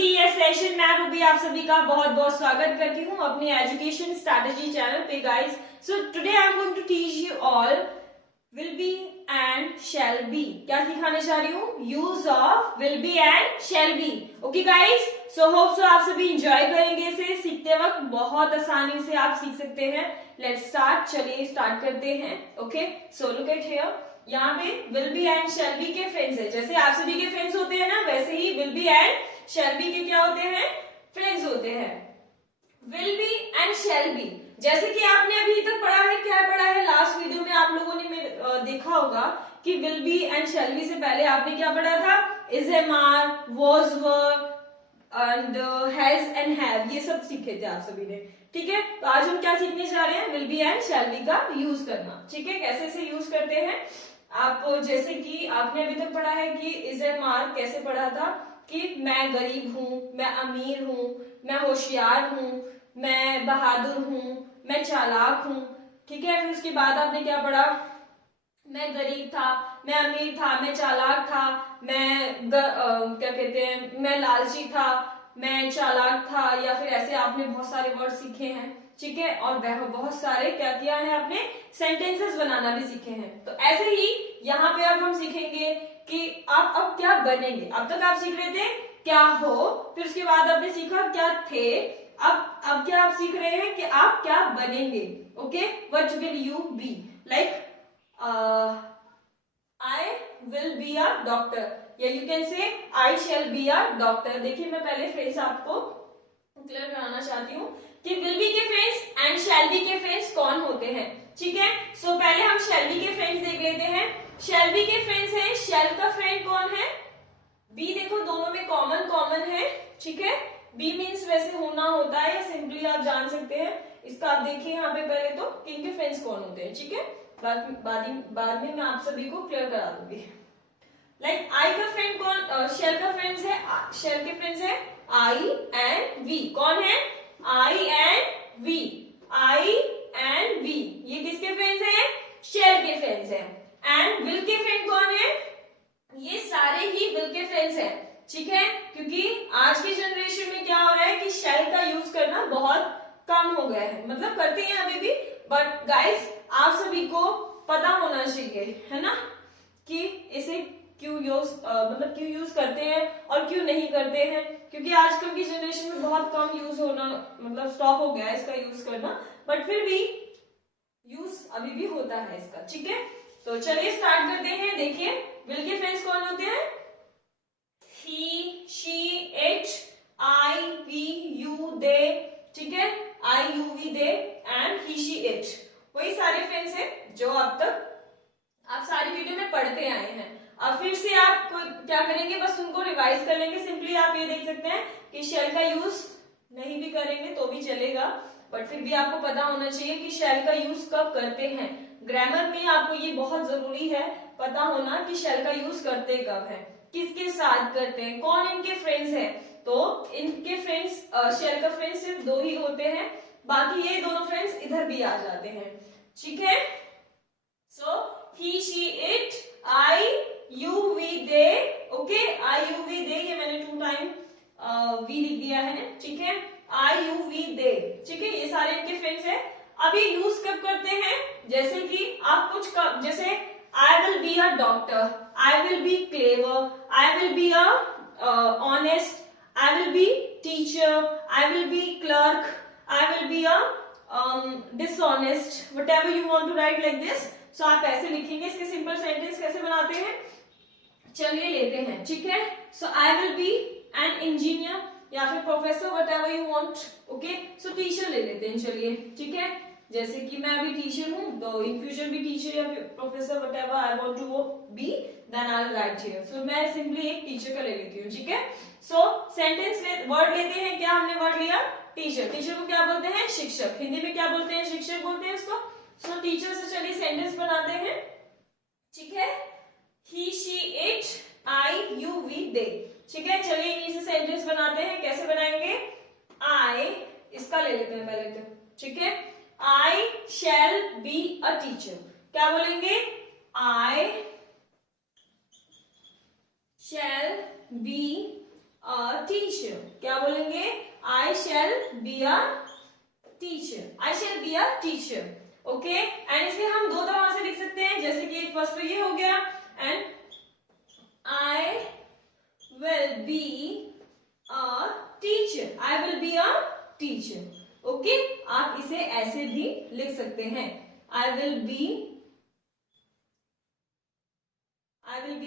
TES session में Ruby आप सभी का बहुत बहुत स्वागत करती हूँ अपने एजुकेशन स्ट्रैटेजी चैनल पे guys. So today I am going to teach you all will be and shall be. क्या सिखाने जा रही हूँ? Use of will be and shall be. Okay guys, so hope so आप सभी इंजॉय करेंगे इसे सीखते वक्त, बहुत आसानी से आप सीख सकते हैं। लेट्स स्टार्ट, चलिए स्टार्ट करते हैं। Okay, so look at here, यहाँ पे will be and shall B के फ्रेंड्स है। जैसे आप सभी के फ्रेंड्स होते हैं ना, वैसे he will be and shall B के क्या होते हैं? फ्रेंड्स होते हैं। Will be and shall B, जैसे कि आपने अभी तक पढ़ा है, क्या पढ़ा है लास्ट वीडियो में आप लोगों ने देखा होगा कि will be and shall be से पहले आपने क्या पढ़ा था? Is am are, was were and has and have, ये सब सीखे थे आप सभी ने। ठीक है, तो आज हम क्या सीखने जा रहे हैं? Will be and shall B का यूज करना। ठीक है, कैसे से यूज करते हैं आप? जैसे कि आपने अभी तक पढ़ा है कि इज एम आर कैसे पढ़ा था कि मैं गरीब हूँ, मैं अमीर हूँ, मैं होशियार हूँ, मैं बहादुर हूँ, मैं चालाक हूँ। ठीक है, फिर उसके बाद आपने क्या पढ़ा? मैं गरीब था, मैं अमीर था, मैं चालाक था, क्या कहते हैं, मैं लालची था, मैं चालाक था, या फिर ऐसे आपने बहुत सारे वर्ड सीखे हैं। ठीक है, और बहुत सारे क्या किया है आपने? सेंटेंसेस बनाना भी सीखे हैं। तो ऐसे ही यहाँ पे अब हम सीखेंगे कि आप अब क्या बनेंगे। अब तक आप सीख रहे थे क्या हो, फिर उसके बाद आपने सीखा क्या थे। अब क्या आप सीख रहे हैं कि आप क्या बनेंगे। Okay, what will you be? Like I will be a doctor, या you can say I shall be a doctor। देखिए, मैं पहले फ्रेज आपको क्लियर कराना चाहती हूँ कि will be के फ्रेंड्स एंड shall be के फ्रेंड्स कौन होते हैं। ठीक है, सो पहले हम shall be के फ्रेंड्स देख लेते हैं। shall be के फ्रेंड्स हैं, shall का फ्रेंड कौन है? बी। देखो दोनों में कॉमन है। ठीक है, बी मीन्स वैसे होना होता है, या सिंपली आप जान सकते हैं इसका। आप देखिए यहाँ पे पहले तो कि इनके फ्रेंड्स कौन होते हैं। ठीक है, बाद में मैं आप सभी को क्लियर करा दूंगी। लाइक आई का फ्रेंड कौन? शेल का फ्रेंड्स है, शेल के फ्रेंड्स है आई एंड वी। कौन है? I and we, I and we, ये किसके फ्रेंड्स हैं? शेल के फ्रेंड्स हैं। एंड विल के फ्रेंड कौन है? ये सारे ही विल के फ्रेंड्स हैं। ठीक है, क्योंकि आज की जनरेशन में क्या हो रहा है कि शेल का यूज करना बहुत कम हो गया है, मतलब करते हैं अभी भी, बट गाइस आप सभी को पता होना चाहिए, है ना, कि इसे क्यों यूज करते हैं और क्यों नहीं करते हैं। क्योंकि आजकल की जनरेशन में बहुत कम यूज होना, मतलब स्टॉप हो गया है इसका यूज करना, बट फिर भी यूज अभी भी होता है इसका। ठीक है, तो चलिए स्टार्ट करते हैं। देखिए, विल के फ्रेंड्स कौन होते हैं? He, she, it, I, we, you, they. ठीक है, I, you, we, they and he, she, it, वही सारे फ्रेंड्स हैं जो अब तक आप सारी वीडियो में पढ़ते आए हैं। अब फिर से आप क्या करेंगे? बस उनको रिवाइज कर लेंगे। सिंपली आप ये देख सकते हैं कि शेल का यूज नहीं भी करेंगे तो भी चलेगा, बट फिर भी आपको पता होना चाहिए कि शेल का यूज कब करते हैं। ग्रामर में आपको ये बहुत जरूरी है पता होना कि शेल का यूज करते कब है, किसके साथ करते हैं, कौन इनके फ्रेंड्स हैं। तो इनके फ्रेंड्स, शेल का फ्रेंड्स सिर्फ दो ही होते हैं, बाकी ये दोनों फ्रेंड्स इधर भी आ जाते हैं। ठीक है, so he, she, it, I, you, we, they. Okay, I, you, we, they, ये मैंने 2 टाइम वी लिख दिया है। ठीक है, आई, यू, वी, दे। ठीक है, ये सारे इनके फ्रेंड्स हैं। अब ये यूज कब करते हैं? जैसे कि आप कुछ जैसे आई will be a doctor, I will be clever, I will be a honest, I will B teacher, I will B clerk, I will be a dishonest, whatever you want to write like this. So आप ऐसे लिखेंगे। इसके simple sentence कैसे बनाते हैं चलिए लेते हैं। ठीक है, so I will be an engineer या फिर professor, whatever you want. Okay, so teacher ले लेते हैं। चलिए, ठीक है, जैसे कि मैं अभी टीचर हूँ, तो इन फ्यूचर भी टीचर या professor, whatever I want to be, then I'll write here. So मैं सिंपली एक टीचर का ले लेती हूँ। ठीक है, so सेंटेंस वर्ड लेते हैं। क्या हमने वर्ड लिया? टीचर। टीचर को क्या बोलते हैं? शिक्षक। हिंदी में क्या बोलते हैं? शिक्षक बोलते हैं इसको। सो टीचर से चलिए सेंटेंस बनाते हैं। ठीक है, he, she, it, I, you, we, they. ठीक है, चलिए इन्हीं से सेंटेंस बनाते हैं। कैसे बनाएंगे? आई, इसका ले लेते हैं पहले तो। ठीक है, आई शैल बी अ टीचर। क्या बोलेंगे? I shall be a teacher. क्या बोलेंगे? I shall be a teacher, I shall be a teacher. Okay, and इसे हम दो तरह से लिख सकते हैं, जैसे कि फर्स्ट तो ये हो गया, and I will B a teacher, I will B a teacher. Okay, आप इसे ऐसे भी लिख सकते हैं, आई will B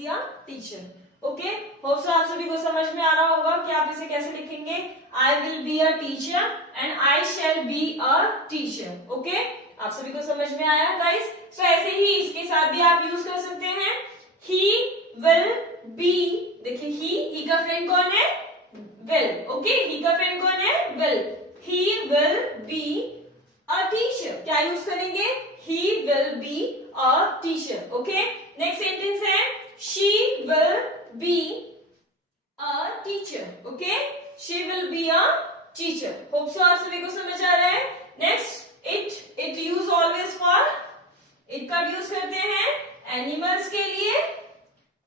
a teacher. Okay, hope so आप सभी को समझ में आ रहा होगा कि आप इसे कैसे लिखेंगे, आई will B a teacher and I shall be a teacher. Okay, आप सभी को समझ में आया गाइस? सो ऐसे ही इसके साथ भी आप यूज कर सकते हैं, ही विल बी, देखिए ही का फ्रेंड कौन है? विल। ओके, ही का फ्रेंड कौन है? Will. He will be a teacher, क्या यूज करेंगे? He will be a teacher. Okay, next sentence है she will be a teacher। Okay, she will be a teacher। Hope so आप सभी को समझ आ रहा है। Next it use always for, it कब यूज करते हैं? एनिमल्स के लिए,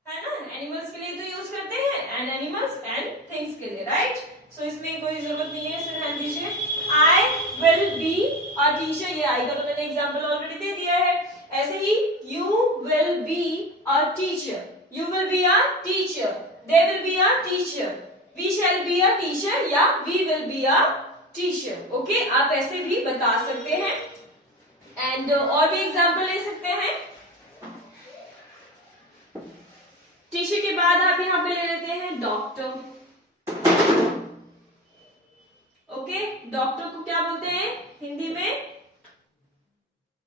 है ना? एनिमल्स के लिए तो यूज करते हैं, एंड एनिमल्स एंड थिंग्स के लिए, राइट? सो इसमें कोई जरूरत नहीं है, सिर्फ ध्यान दीजिए, आई विल बी अ टीचर, ये आई का तो मैंने एग्जाम्पल ऑलरेडी दे दिया है। ऐसे ही you will be a teacher, you will be a teacher, they will be a teacher, we shall be a teacher या we will be a teacher। Okay, आप ऐसे भी बता सकते हैं, एंड और भी एग्जाम्पल ले सकते हैं। टीचर के बाद आप यहाँ पे ले लेते हैं डॉक्टर। ओके, डॉक्टर को क्या बोलते हैं हिंदी में?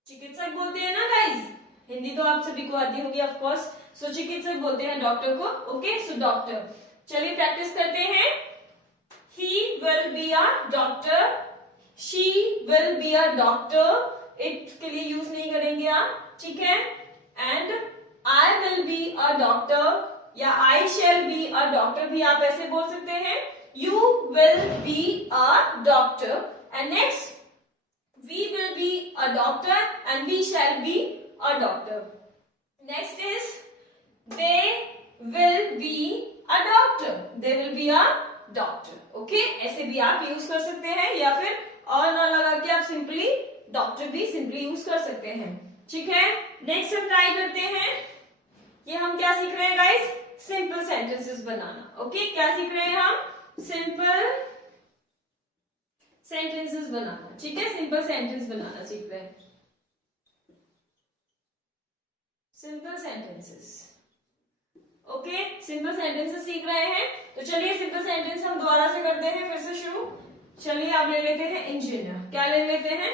चिकित्सक बोलते हैं ना गाइज, हिंदी तो आप सभी को आती होगी ऑफ कोर्स। सो चिकित्सक बोलते हैं डॉक्टर को। ओके, सो डॉक्टर, चलिए प्रैक्टिस करते हैं। He will be a doctor, she will be a doctor, it के लिए यूज नहीं करेंगे आप, ठीक है? And I will be a doctor या आई शैल बी अ डॉक्टर भी आप ऐसे बोल सकते हैं, you will be a doctor, and next we will be a doctor and we shall be a doctor. Next is they will be a doctor, they will be a doctor। okay, ऐसे भी आप use कर सकते हैं, या फिर और ना लगा के आप सिंपली डॉक्टर भी सिंपली यूज कर सकते हैं, ठीक है? नेक्स्ट हम ट्राई करते हैं, ये हम क्या सीख रहे हैं गाइस? सिंपल सेंटेंसेस बनाना। ओके, क्या सीख रहे हैं हम? सिंपल सेंटेंसेस बनाना, ठीक है? सिंपल सेंटेंस बनाना सीख रहे हैं, simple sentences. Okay, simple sentences सीख रहे हैं, तो चलिए सिंपल सेंटेंस हम दोबारा से करते हैं, फिर से शुरू। चलिए आप ले लेते हैं इंजीनियर, क्या ले लेते हैं?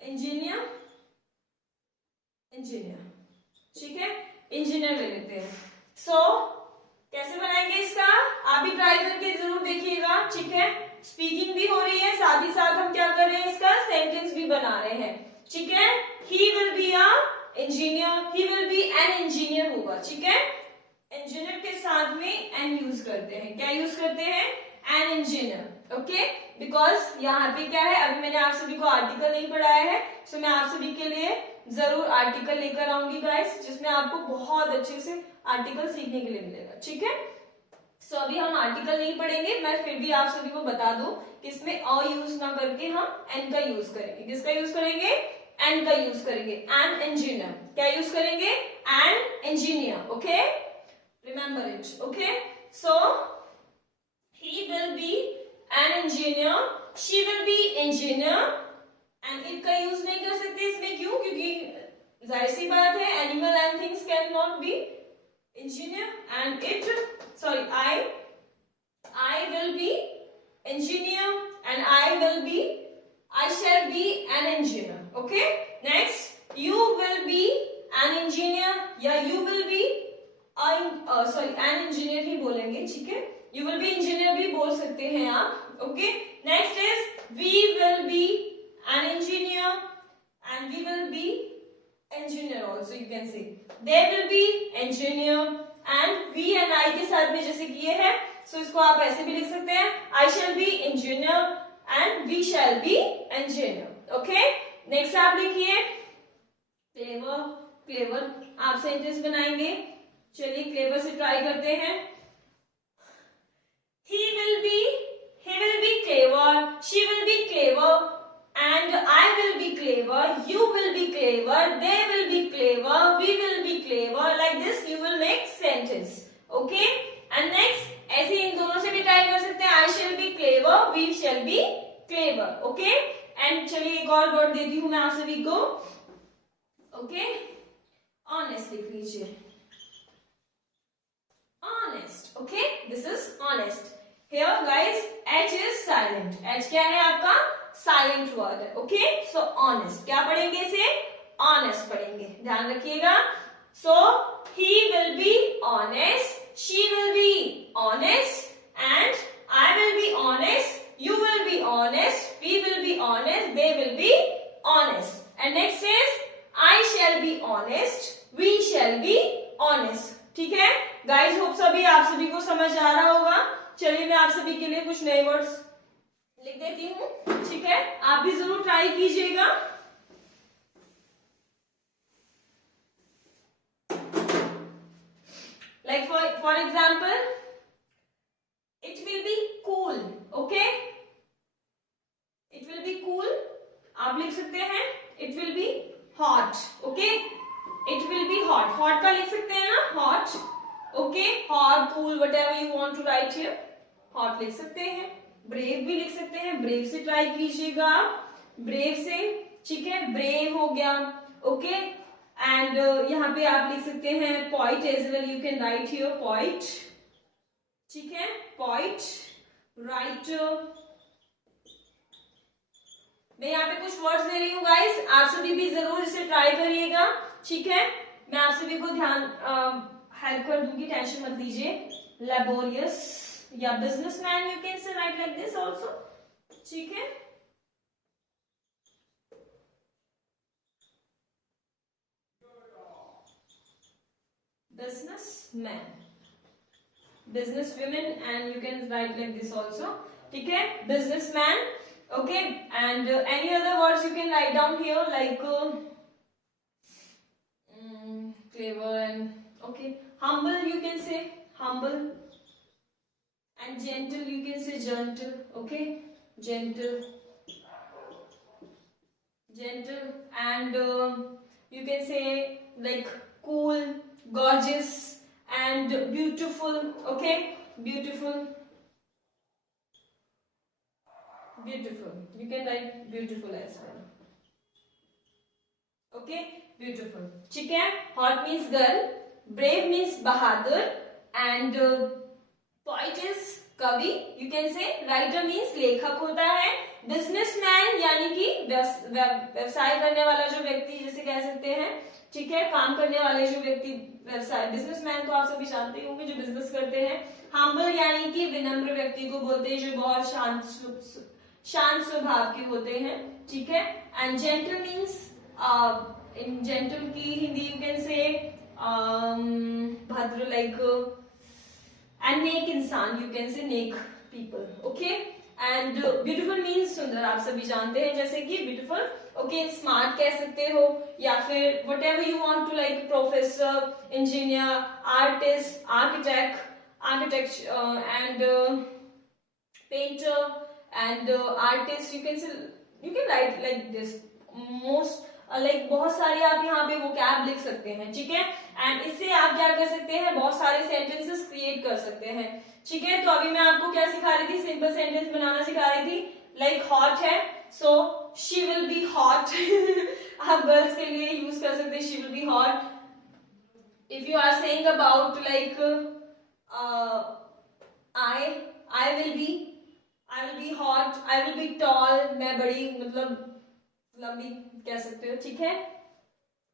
इंजीनियर, इंजीनियर, ठीक है? इंजीनियर ले लेते हैं। सो कैसे बनाएंगे इसका? आप भी ट्राई करके जरूर देखिएगा, ठीक है? स्पीकिंग भी हो रही है, साथ ही साथ हम क्या कर रहे हैं? इसका सेंटेंस भी बना रहे हैं, ठीक है? He will be a engineer, he will be an engineer होगा, ठीक है? इंजीनियर के साथ में एन यूज करते हैं, क्या यूज करते हैं? An engineer. ओके, बिकॉज यहाँ पे क्या है, अभी मैंने आप सभी को आर्टिकल नहीं पढ़ाया है, सो मैं आप सभी के लिए जरूर आर्टिकल लेकर आऊंगी गाइस, जिसमें आपको बहुत अच्छे से आर्टिकल सीखने के लिए मिलेगा, ठीक है? सो अभी हम आर्टिकल नहीं पढ़ेंगे, मैं फिर भी आप सभी को बता दूं कि इसमें अ यूज ना करके हम एन का यूज करेंगे। किसका यूज करेंगे? एन का यूज करेंगे, एन इंजीनियर। क्या यूज करेंगे? An engineer. Okay, remember it. Okay, so he will be an engineer, she will B engineer, and it का यूज नहीं कर सकते इसमें, क्यों? क्योंकि जाहिर सी बात है, animal and things can not be engineer, and it, sorry, I will be engineer and I shall be an engineer। okay, next you will be an engineer या you will be an engineer ही बोलेंगे, ठीक है? you will be engineer भी बोल सकते हैं आप। okay, next is we will be an engineer and we will be engineer also, you can say they will be engineer, and we and I के साथ में जैसे किए हैं, सो इसको आप ऐसे भी लिख सकते हैं, I shall be engineer and we shall be engineer। okay, next आप लिखिए क्लेवर। क्लेवर आप सेंटेंस बनाएंगे, चलिए क्लेवर से ट्राई करते हैं। he will be clever, she will be clever, and I will be clever, you will be clever, they will be clever, we will be clever. Like this you will make sentence. Okay, and next ऐसे इन दोनों से भी try कर सकते हैं. I shall be clever, we shall be clever. Okay, and चलिए एक और वर्ड देती हूँ मैं आप सभी को. Okay, honest लिख लीजिए. Honest. Okay, this is honest. Here guys, H is silent. H क्या है आपका? Silent word है. Okay, so honest. क्या पढ़ेंगे इसे? Honest पढ़ेंगे. ध्यान रखिएगा. So he will be honest, she will be honest, and I will be honest, you will be honest, we will be honest, they will be honest. And next is I shall be honest, we shall be honest. ठीक है guys, hope सभी आप सभी को समझ आ रहा होगा. चलिए मैं आप सभी के लिए कुछ नए वर्ड्स लिख देती हूँ. ठीक है, आप भी जरूर ट्राई कीजिएगा. Like for example, it will be cool. Okay, it will be cool. आप लिख सकते हैं it will be hot. Okay, it will be hot. Hot का लिख सकते हैं ना, hot. Okay, hot, cool, whatever you want to write here. Hot लिख सकते हैं. Brave भी लिख सकते हैं. Brave से ट्राई कीजिएगा. Brave से, ठीक है, brave हो गया. Okay, and यहाँ पे आप लिख सकते हैं poet as well. You can write here poet. ठीक है, poet, writer. मैं यहाँ पे कुछ वर्ड्स दे रही हूँ गाइस, आप सभी भी जरूर इसे ट्राई करिएगा. ठीक है, मैं आप सभी को ध्यान हेल्प कर दूंगी, टेंशन मत लीजिए. लेबोरियस या businessman, you can say right like this also. ठीक है, businessman, businesswomen, and you can write like this also. ठीक है, businessman. Okay, and any other words you can write down here like clever and okay, humble you can say humble, and gentle you can say gentle. Okay, gentle, and you can say like cool, gorgeous, and beautiful. Okay, beautiful, you can write beautiful as well. Okay, beautiful. ठीक है, hot means girl, brave means Bahadur, and poet is कवि, you can say. writer means लेखक होता है. businessman यानी कि व्यवसाय करने वाला जो व्यक्ति, जैसे कह सकते हैं. ठीक है, काम करने वाले जो व्यक्ति, व्यवसाय. बिजनेसमैन तो आप सभी जानते ही होंगे जो बिजनेस करते हैं. हम्बल यानी कि विनम्र व्यक्ति को बोलते हैं, जो बहुत शांत स्वभाव के होते हैं. ठीक है, and gentle means, in gentle की हिंदी यू कैन से भद्र, लाइक, एंड नेक इंसान, you can say neck people. Okay, and beautiful means सुंदर, आप सभी जानते हैं, जैसे कि ब्यूटीफुल. ओके, स्मार्ट कह सकते हो, या फिर whatever you want to, like professor, engineer, artist, architect, and painter, and artist, you can write like this. most like बहुत सारे आप यहाँ पे vocab लिख सकते हैं. ठीक है, एंड इससे आप क्या कर सकते हैं, बहुत सारे सेंटेंसेस क्रिएट कर सकते हैं. ठीक है, तो अभी मैं आपको क्या सिखा रही थी, सिंपल सेंटेंस बनाना सिखा रही थी. लाइक हॉट है, so she will be hot. आप गर्ल्स के लिए यूज कर सकते हैं she will be hot. If you are saying about like I will be hot, I will be tall, मैं बड़ी, मतलब लंबी कह सकते हो. ठीक है,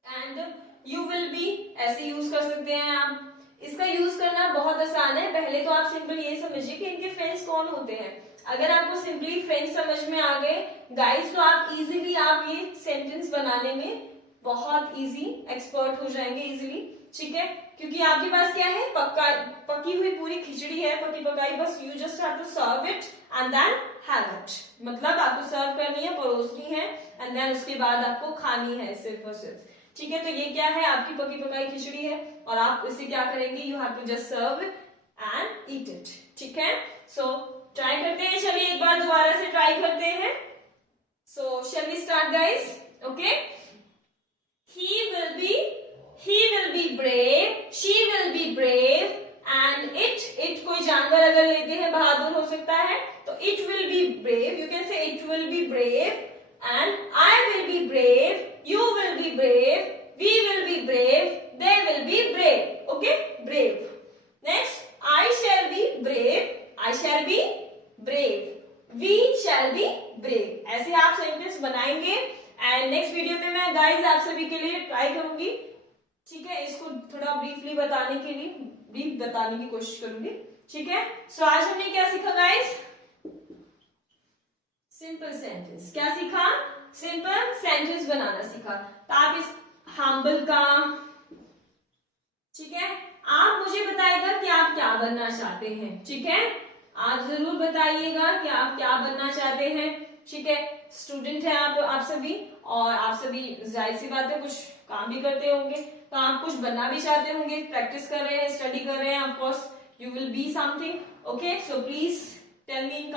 एंड यू विल बी ऐसे यूज कर सकते हैं आप. इसका यूज करना बहुत आसान है. पहले तो आप सिंपल ये समझिए कि इनके फ्रेंड्स कौन होते हैं. अगर आपको सिंपली फ्रेंड्स समझ में आ गए गाइस, तो आप इजीली आप ये सेंटेंस बनाने में बहुत इजी एक्सपर्ट हो जाएंगे इजीली. ठीक है, क्योंकि आपके पास क्या है, पकी हुई पूरी खिचड़ी है, पकी पकाई. बस you just have to serve it and then have it. मतलब आपको सर्व करनी है, परोसनी है, एंड देन उसके बाद आपको खानी है सिर्फ और सिर्फ. ठीक है, तो ये क्या है, आपकी पकी पकाई खिचड़ी है, और आप इसे क्या करेंगे, you have to just serve and eat it. ठीक है, सो ट्राई करते हैं, चलिए एक बार दोबारा से ट्राई करते हैं. So shall we start guys? Okay. he will be brave, she will be brave, and it कोई जानवर अगर लेते हैं बहादुर हो सकता है, तो it will be brave, you can say it will be brave, and I will be brave, you will be brave, we will be brave, they will be brave. Okay, brave. Next, I shall be brave, I shall be brave, we shall be brave. ऐसे आप sentence बनाएंगे and next video में मैं guys आप सभी के लिए try करूंगी. ठीक है, इसको थोड़ा ब्रीफली बताने के लिए ब्रीफ बताने की कोशिश करूंगी. ठीक है, सो आज हमने क्या सीखा गाइस? Simple sentence. क्या सीखा? सिंपल सेंटेंस बनाना सीखा. तो आप इस हम्बल का, ठीक है, आप मुझे बताइएगा कि आप क्या बनना चाहते हैं. ठीक है, आप जरूर बताइएगा कि आप क्या बनना चाहते हैं. ठीक है, स्टूडेंट है आप सभी, और आप सभी जाहिर सी बात है कुछ काम भी करते होंगे, तो आप कुछ बनना भी चाहते होंगे, प्रैक्टिस कर रहे हैं, स्टडी कर रहे हैं. Of course you will be something. Okay, so please tell me in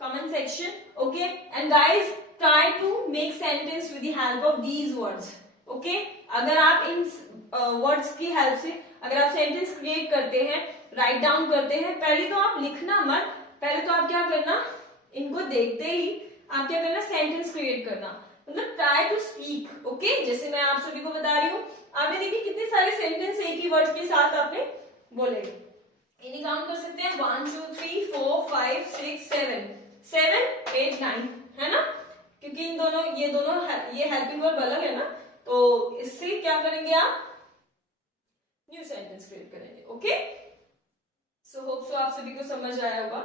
comment section. Okay, and guys try to make sentence with the help of these words. Okay, अगर आप इन वर्ड्स की help से अगर आप sentence create करते हैं, write down करते हैं, पहले तो आप लिखना मत, पहले तो आप क्या करना, इनको देखते ही आप क्या करना, सेंटेंस क्रिएट करना. मतलब ट्राई टू स्पीक. ओके, जैसे मैं आप सभी को बता रही हूँ, आपने देखिए कितने सारे सेंटेंस एक ही वर्ड के साथ आपने बोले. इन्हीं काउंट कर सकते हैं 1 2 3 4 5 6 7 8 9, है ना, क्योंकि इन दोनों ये हेल्पिंग वर्ब अलग है ना, तो इससे क्या करेंगे आप, न्यू सेंटेंस क्रिएट करेंगे. ओके, सो होप सो आप सभी को समझ आया होगा.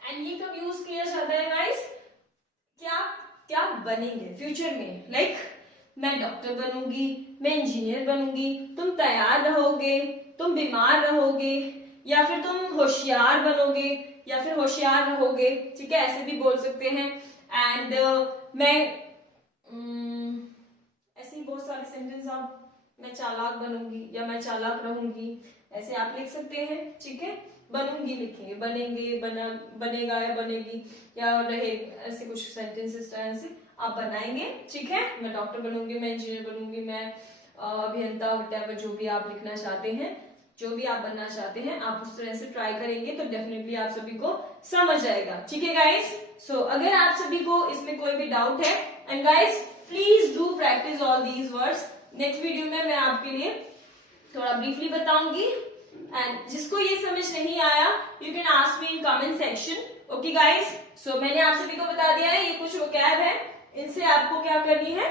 एंड ये कब यूज किया जाता है गाइस? क्या बनेंगे फ्यूचर में, लाइक मैं डॉक्टर बनूंगी, मैं इंजीनियर बनूंगी, तुम तैयार रहोगे, तुम बीमार रहोगे, या फिर तुम होशियार बनोगे, या फिर होशियार रहोगे. ठीक है, ऐसे भी बोल सकते हैं. एंड मैं ऐसे ही बहुत सारे सेंटेंस आप, मैं चालाक बनूंगी या मैं चालाक रहूंगी, ऐसे आप लिख सकते हैं. ठीक है, बनूंगी लिखेंगे, बनेंगे, बनेगा या बनेगी या रहे, ऐसे कुछ सेंटेंस इस तरह से आप बनाएंगे. ठीक है, मैं डॉक्टर बनूंगी, मैं इंजीनियर बनूंगी, मैं अभियंता, व्हाटएवर जो भी आप लिखना चाहते हैं, जो भी आप बनना चाहते हैं, आप उस तरह से ट्राई करेंगे तो डेफिनेटली आप सभी को समझ आएगा. ठीक है गाइस, सो अगर आप सभी को इसमें कोई भी डाउट है, and guys please do practice all these words. Next video में मैं आपके लिए थोड़ा ब्रीफली बताऊंगी, एंड जिसको ये समझ नहीं आया you can ask me in comment section. Okay guys, so मैंने आप सभी को बता दिया है, ये कुछ वोकैब है, इनसे आपको क्या करनी है,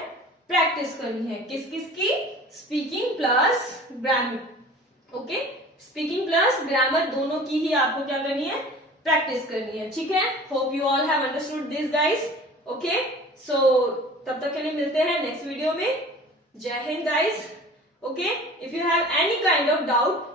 प्रैक्टिस करनी है. किस किस की? Speaking plus grammar. Okay, speaking plus grammar दोनों की ही आपको क्या करनी है, प्रैक्टिस करनी है. ठीक है, hope you all have understood this guys. Okay, so तब तक के लिए मिलते हैं नेक्स्ट वीडियो में. जय Hind guys. Okay, if you have any kind of doubt